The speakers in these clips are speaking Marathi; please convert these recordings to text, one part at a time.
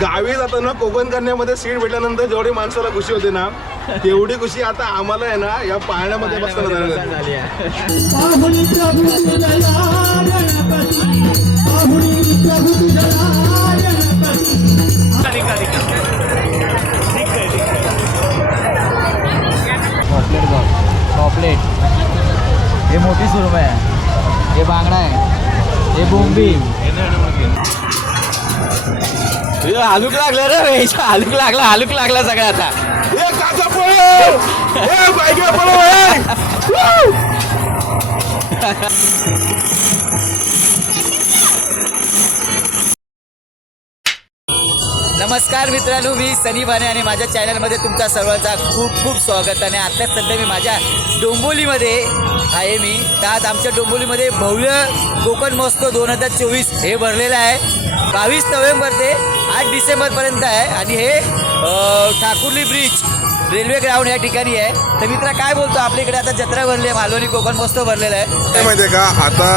गावी जाताना कोकण कन्यामध्ये सीट भेटल्यानंतर जेवढी माणसाला खुशी होते ना तेवढी खुशी आता आम्हाला आहे ना या पाळण्यामध्ये पॉपलेट बघ पॉपलेट हे मोठी सुरमई आहे. हे बांगडा आहे. हे बोंबी हालूक लागला रे हालूक लागला हालूक लागला सगळा आता! नमस्कार मित्रांनो मी सनी भाने आणि माझ्या चॅनलमध्ये तुमच्या सर्वांचा खूप खूप स्वागत आणि आत्ताच सध्या मी माझ्या डोंबोलीमध्ये आहे मी. तर आज आमच्या डोंबोलीमध्ये भव्य कोकण महोत्सव दोन हजार चोवीस हे भरलेलं आहे. बावीस नोव्हेंबर ते आठ डिसेंबरपर्यंत आहे. आणि हे ठाकुर्ली ब्रिज रेल्वे ग्राउंड या ठिकाणी आहे. तर मित्रा काय बोलतो आपल्या इकडे आता जत्रा भरली आहे मालवणी कोकण मस्त भरलेलं आहे. काय माहितीये का? आता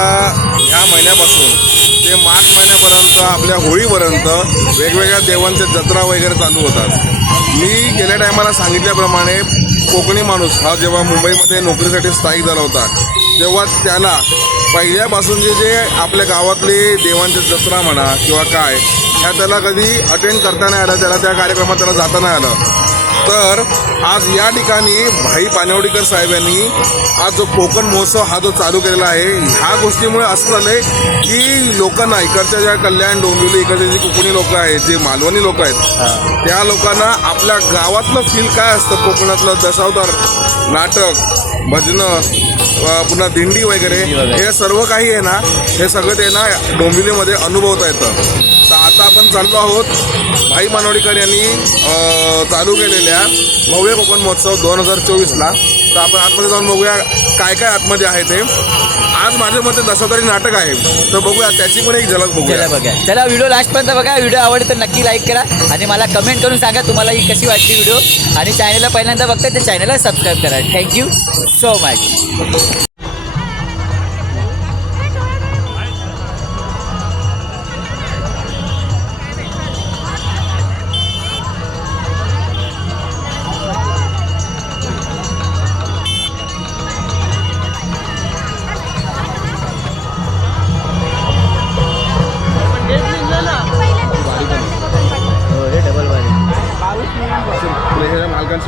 ह्या महिन्यापासून ते मार्च महिन्यापर्यंत आपल्या होळीपर्यंत वेगवेगळ्या देवांच्या जत्रा वगैरे चालू होतात. मी गेल्या टायमाला सांगितल्याप्रमाणे कोकणी माणूस हा जेव्हा मुंबईमध्ये नोकरीसाठी स्थायिक झाला होता तेव्हा त्याला पहिल्यापासून जे जे आपल्या गावातले देवांच्या जत्रा म्हणा किंवा काय ह्या त्याला कधी अटेंड करता नाही आलं त्याला त्या कार्यक्रमात त्याला जाता नाही आलं. तर आज या ठिकाणी भाई पानवडीकर साहेब यांनी आज जो कोकण महोत्सव हा जो चालू केलेला आहे ह्या गोष्टीमुळे असं झालंय की लोकांना इकडच्या ज्या कल्याण डोंबिवली इकडचे जे कोकणी लोक आहेत जे मालवणी लोक आहेत त्या लोकांना आपल्या गावातलं फील काय असतं? कोकणातलं दशावतार नाटक भजनं पुन्हा दिंडी वगैरे हे सर्व काही आहे ना हे सगळं ते ना डोंबिवलीमध्ये अनुभवता येतं. तर आता आपण चाललो आहोत भाई मानवडीकर यांनी चालू केलेल्या भव्य कोकण महोत्सव दोन हजार चोवीसला. तर आपण आतमध्ये जाऊन बघूया काय काय आतमध्ये आहे ते. आज माझ्या मते दशावतारी नाटक आहे. तर बघूया त्याची पण एक झलक बघूया. चला बघा. चला व्हिडिओ लास्टपर्यंत बघा. व्हिडिओ आवडले तर नक्की लाईक करा आणि मला कमेंट करून सांगा तुम्हाला ही कशी वाटली व्हिडिओ. आणि चॅनलला पहिल्यांदा बघताय तर चॅनलला सबस्क्राईब करा. थँक्यू सो मच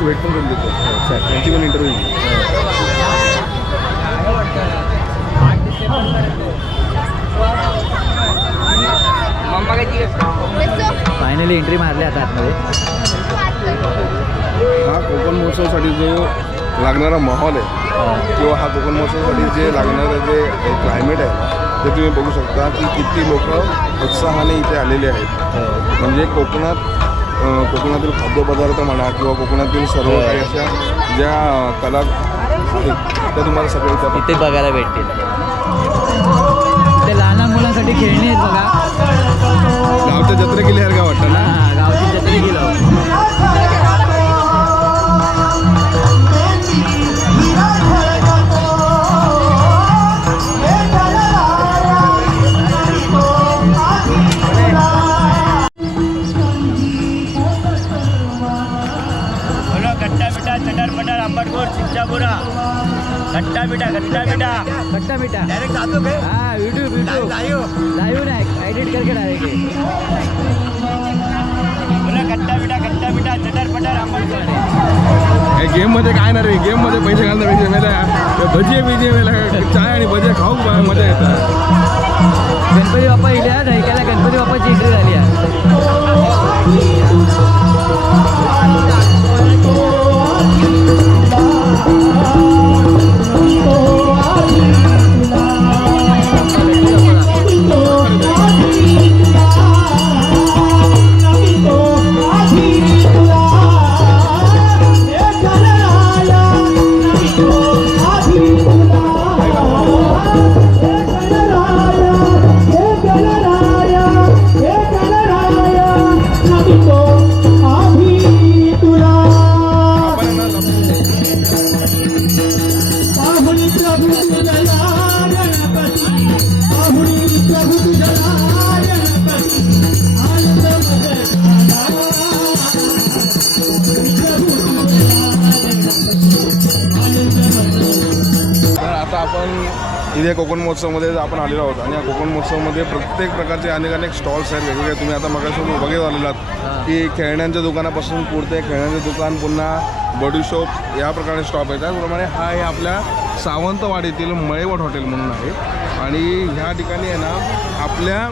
मालकांची भेट पण करून देतो. त्यांची पण इंटरव्ह्यू फायनली एंट्री मारली आता आतमध्ये. हा कोकण महोत्सवासाठी जो लागणारा माहोल आहे किंवा हा कोकण महोत्सवासाठी जे लागणारं जे क्लायमेट आहे ते तुम्ही बघू शकता की किती लोक उत्साहाने इथे आलेले आहेत. म्हणजे कोकणात कोकणातील खाद्यपदार्थ म्हणा किंवा कोकणातील सर्व हो. काही अशा ज्या कला आहेत त्या तुम्हाला सगळ्या इथे इथे बघायला भेटतील. लहान लहान मुलांसाठी खेळणी आहेत बघा. गावच्या जत्रे केल्यासारखं वाटतं ना? भजी बिजे चाय आणि भजे खाऊ मजा येतात गणपती बाप्पा इले ढैक्याला गणपती बाप्पाची एंट्री झाली आहे महोत्सवमध्ये आपण आलेलो आहोत आणि या कोकण महोत्सवमध्ये प्रत्येक प्रकारचे अनेक अनेक स्टॉल्स आहेत वेगवेगळे. तुम्ही आता मगाशी बघत आलेला आहात की खेळण्यांच्या दुकानापासून पुरते. खेळण्यांचे दुकान पुन्हा बॉडी शॉप या प्रकारे स्टॉप आहे. त्याचप्रमाणे हा आहे आपल्या सावंतवाडीतील मळेवट हॉटेल म्हणून आहे. आणि ह्या ठिकाणी आहे ना आपल्या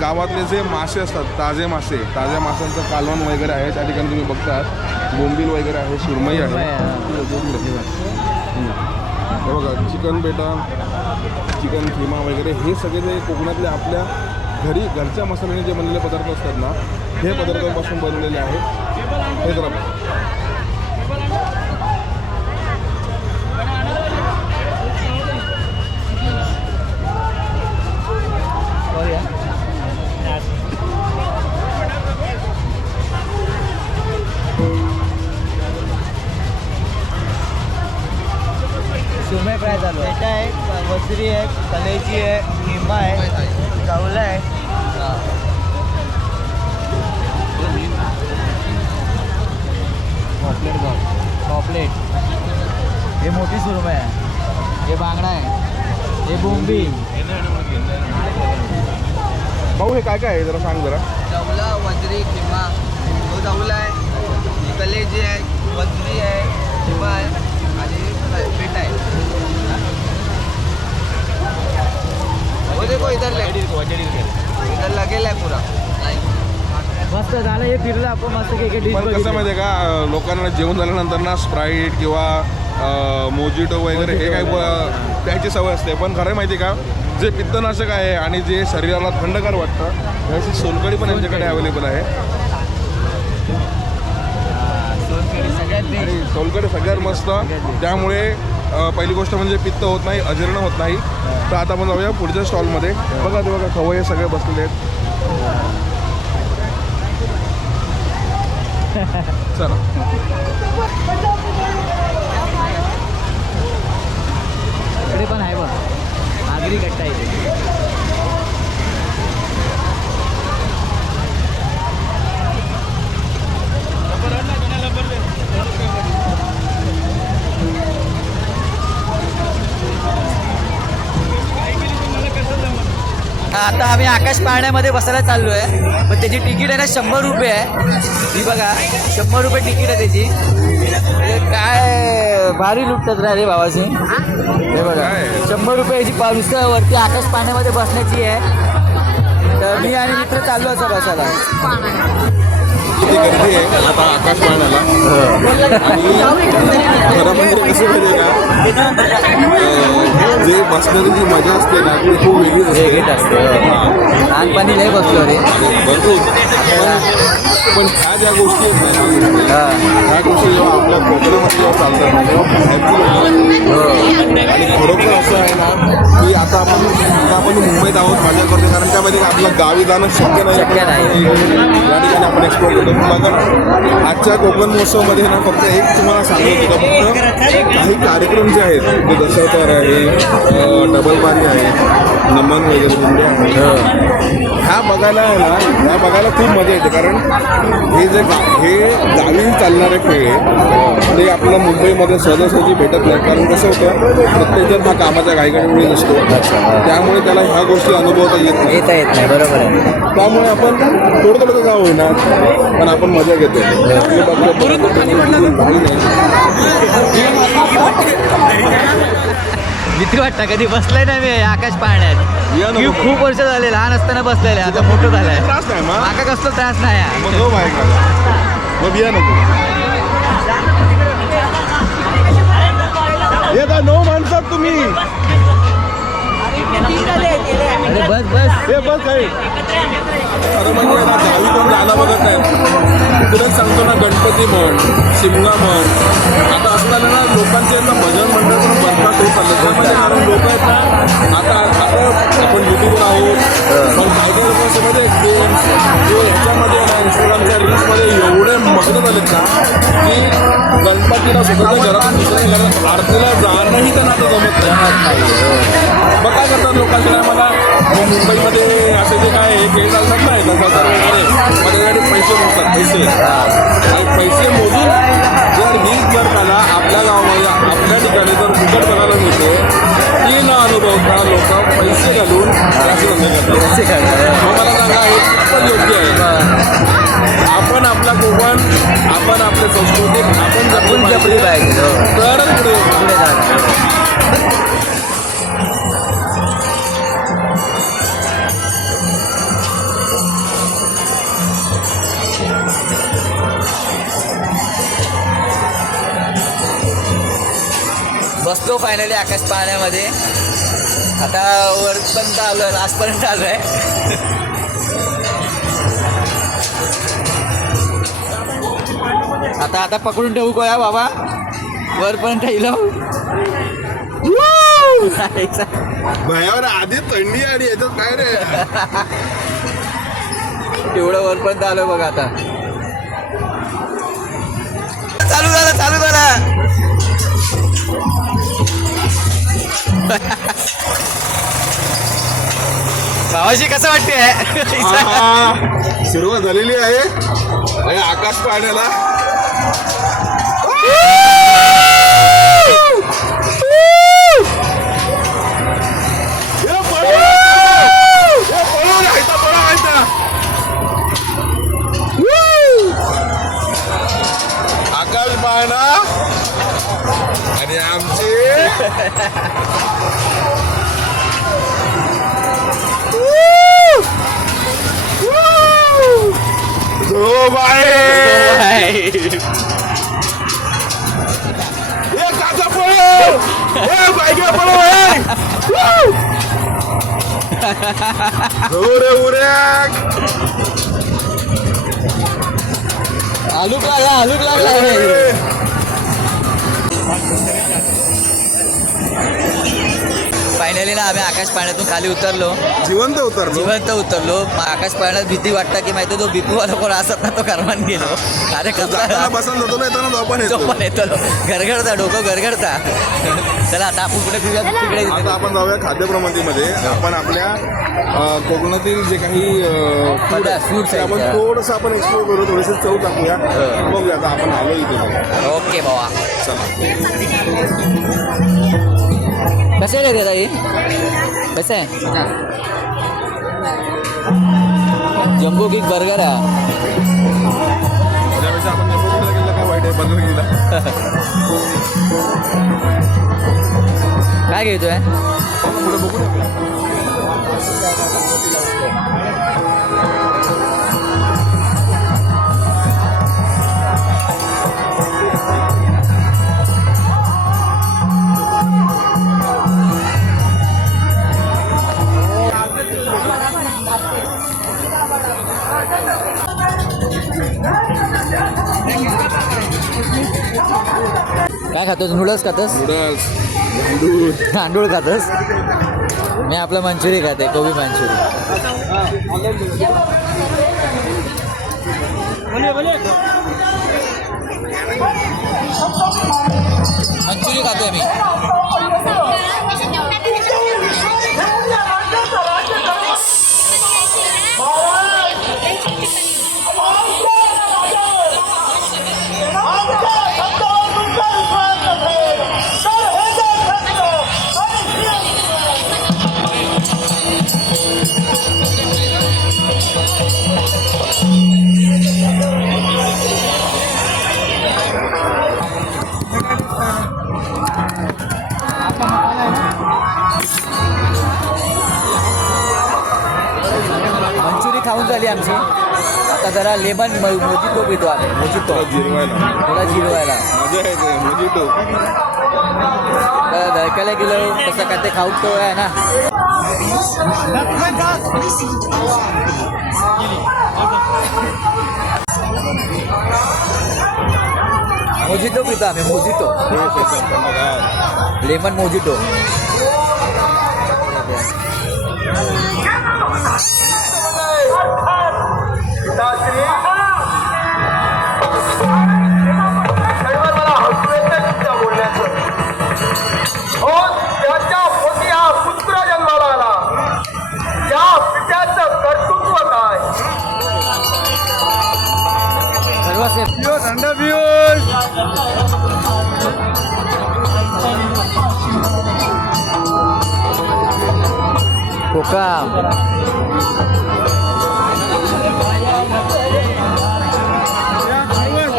गावातले जे मासे असतात ताजे मासे ताज्या माशांचं कालवण वगैरे आहे. त्या ठिकाणी तुम्ही बघतात. बोंबील वगैरे आहे सुरमई आहे. हे बघा चिकन बेटा चिकन खिमा वगैरे हे सगळे जे कोकणातले आपल्या घरी घरच्या मसाल्याने जे बनलेले पदार्थ असतात ना हे पदार्थांपासून बनवलेले आहेत हे जरा बघा. सुरमई फ्राय चालू आहे? पेटा आहे वसरी आहे कलेजी आहे किंबा आहे चावला आहे. पॉपलेट बघ पॉपलेट हे मोठी सुरमई आहे. हे बांगडा आहे. हे बोंबी. भाऊ हे काय काय आहे? जरा सांग जरा. जवला वजरी किंवा तो जवला आहे. कलेजी आहे वजरी आहे किंवा आहे आणि पेट आहे वो देखो इधर ले। इधर लगेल आहे पुरा। मस्त झालं हे फिरलं आपण मस्त काही डिश पण कसं माहिती आहे का लोकांना जेवण झाल्यानंतर ना स्प्राईट किंवा मोजिटो वगैरे हे ब- प्यायची सवय असते. पण खरं माहिती आहे का जे पित्तनाशक आहे आणि जे शरीराला थंडगार वाटतं याची सोलकडी पण यांच्याकडे अवेलेबल आहे. आणि सोलकडी सगळ्यात मस्त. त्यामुळे पहिली गोष्ट म्हणजे पित्त होत नाही अजीर्ण होत नाही. तर आता आपण जाऊया पुढच्या स्टॉलमध्ये. बघा ते बघा खवय सगळे बसलेले आहेत. चला. पण आहे बघ. आगरी कट्टा आहे आता आम्ही आकाश पाळण्यामध्ये बसायला चाललो आहे पण त्याची तिकीट आहे ना शंभर रुपये आहे. ही बघा शंभर रुपये तिकीट आहे त्याची. काय भारी लुटतात रे भावाचे हे बघा शंभर रुपये याची नुसतं वरती आकाश पाण्यामध्ये बसण्याची आहे. तर मी आणि मित्र चाललो असं बसायला. किती गर्दी आहे. आता आकाश आणि खरं म्हणजे कसं आहे का? जे बसण्याची जी मजा असते ना ती खूप वेगळीच असते. वेगळीच असते लहानपणी लय बसलो रे. भरपूर. पण ह्या ज्या गोष्टी आहेत ना, हा. ह्या गोष्टी जेव्हा आपल्या कोकणामध्ये जेव्हा चालतात ना तेव्हा लोकं आणि खरोखर असं आहे ना की आता आपण आता आपण मुंबईत आहोत मजा करतो कारण त्यामध्ये आपलं गावी जाणं शक्य नाही. शक्य नाही. या ठिकाणी आपण एक्सप्लोर करतो. बघा ना आजच्या कोकण महोत्सवमध्ये ना फक्त एक तुम्हाला सांगत होतं फक्त काही कार्यक्रम जे आहेत जे दशावतार आहे डबल बारी आहे नमन वगैरे गुंडे आहे ह्या बघायला आहे ना ह्या बघायला खूप मजा येते कारण हे जे गा हे गावी चालणारे खेळ आहे, ते आपल्याला मुंबईमध्ये सहजासहजी भेटत नाही कारण कसं होतं प्रत्येकजण हा कामाच्या घाईगडीमुळे नसतो. त्यामुळे त्याला ह्या गोष्टी अनुभवता येत नाही. येता येत नाही बरोबर आहे. त्यामुळे आपण थोडं थोडं का होईना पण आपण मजा घेतो. भीती वाटतं कधी बसलाय ना मी आकाश नको. मी खूप वर्ष झाले लहान असताना बसलेले आता मोठं झालंय. त्रास नाही मग? माका कसला त्रास नाही हो नऊ माणसात तुम्ही. बस बस. हे बस आहे खरं म्हणजे ना गावी कोण जायला बघत नाही तुला सांगतो ना गणपती म्हण शिमगा म्हण. आता असताना ना लोकांचे ना भजन मंडळ पण बदनात होत चाललं त्यामध्ये म्हणजे कारण लोक आहेत ना आता आता आपण युट्यूबवर आहोत. पण काही काही लोक मध्ये गेम्स जे ह्याच्यामध्ये ना इंस्टाग्रामच्या रील्समध्ये एवढे मग्न झालेत ना की गणपतीला स्वतःच्या घरातून दुसऱ्या घरात आरतीला जाणंही त्यांना आता जमत नाही. मग काय करतात लोकांच्या मला मुंबईमध्ये असे जे काय खेळ चालतात नाही दशावतार वगैरे त्याच्यासाठी पैसे मोजतात पैसे. आणि पैसे मोजून जर हीच जर कला आपल्या गावामध्ये आपल्या ठिकाणी जर फुकट बघायला मिळते ती न अनुभवता लोक पैसे घालून असे धंदे करतात. मला सांगा हे कितपत योग्य आहे? आपण आपला कोकण आपण आपली संस्कृती आपण जपून जपली पाहिजे हो. तरच पुढे. पुढे जाणार. बसलो फायनली आकाश पाहण्यामध्ये. आता वरपर्यंत आलो लास्टपर्यंत आलो आहे आता आता पकडून ठेवू गोया बाबा. वरपर्यंत येईल भयावर आधी थंडी आणि याच्यात काय रे? एवढं वरपर्यंत आलोय बघा आता. चालू झालं चालू झालं भावाशी कसं वाटते सुरुवात झालेली आहे. आकाश पाहण्याला. आलूक लागला आलूक लागला. फायनली ना आम्ही आकाश पाण्यातून खाली उतरलो. जिवंत उतरलो. जिवंत उतरलो. आकाश पाण्यात भीती वाटतं की माहिती तो बिपूवाला कोण असत ना तो करमान गेलो. अरे जाताना कसला बसून जातो ना येताना झोपण तो. येतो पण येतो गरगडता डोकं गरगडता चला आता आपण कुठे फिरूया तिकडे आता आपण जाऊया खाद्यप्रमातीमध्ये आपण आपल्या कोकणातील जे काही ते आहेत. आपण थोडंसं आपण एक्सप्लोर करू थोडीशी चव टाकूया. बघूया आता आपण आलो इथे. ओके भावा चला. कसे आहे रे ताई कसं आहे जम्बो किक बर्गर आहे काय वाईट आहे काय घेतोय पुढे बघू खातोस? नूडल्स खातोस? नूडल्स तांदूळ तांदूळ खातोस? मी आपलं मंचुरी खाते कोबी मंचुरी मंचुरी खातोय मी. आमची. आता जरा लेमन मोजितो पितो आम्ही मोजितो. थोडा जिरवायला. थोडा जिरवायला. मजा येते तो तर धडकायला गेलो. कसं काय ते खाऊन तो आहे ना. मोजितो पितो आम्ही मोजितो. Lemon mojito.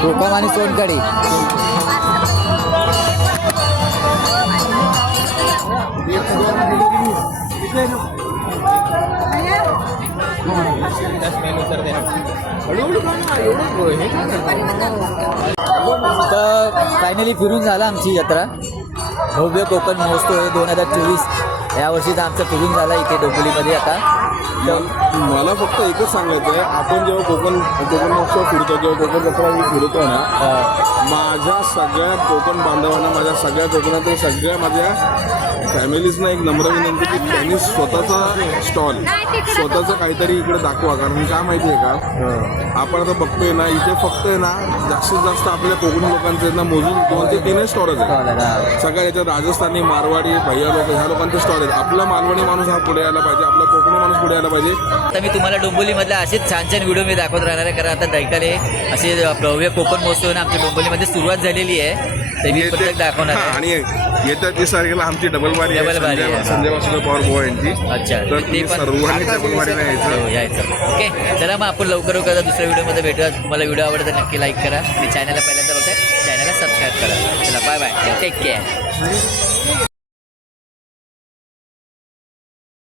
कोकम आणि सोनकडी. तर फायनली फिरून झाला आमची यात्रा. भव्य कोकण महोत्सव दोन हजार चोवीस. या वर्षीचा आमचं फिरून झाला इथे डोंबिवलीमध्ये आता. तर मला फक्त एकच सांगायचं आहे आपण जेव्हा कोकण कोकण महोत्सव फिरतो किंवा कोकण जत्रा मी फिरतो ना माझ्या सगळ्या कोकण बांधवांना माझ्या सगळ्या कोकणातील सगळ्या माझ्या फॅमिलीजना एक नम्र विनंती की त्यांनी स्वतःचा स्टॉल स्वतःचं काहीतरी इकडे दाखवा कारण काय माहिती आहे का आपण आता बघतोय ना इथे फक्त आहे ना जास्तीत जास्त आपल्या कोकणी लोकांचे ना मोजून दोन ते तीनच स्टॉलच आहेत. सगळ्या याच्यात राजस्थानी मारवाडी भैया लोक ह्या लोकांचे स्टॉल आहेत. आपला मालवणी माणूस हा पुढे यायला पाहिजे आपला कोकणी माणूस पुढे यायला पाहिजे. आता मी तुम्हाला डोंबिवलीमधले असेच छान छान व्हिडिओ मी दाखवत राहणार आहे कारण आता दैकाले असे भव्य कोकण महोत्सव ना आमच्या डोंबिवलीमध्ये सुरुवात झालेली आहे. ते मी दाखवणार हा, आहे. आणि येत्या तीस तारखेला आमची डबल बारी आहे. डबल बारी आहे, संजय-. संजय वासुदेव पवार बुवा यांची. अच्छा. तर तुम्ही सर्वांनी डबल बारीला यायचं हो, यायचं. ओके. चला मग आपण लवकर लवकर दुसऱ्या व्हिडिओमध्ये भेटूया तुम्हाला व्हिडिओ आवडला तर नक्की लाईक करा. आणि चॅनलला पहिल्यांदा बघताय चॅनलला सबस्क्राईब करा. चला बाय बाय टेक केअर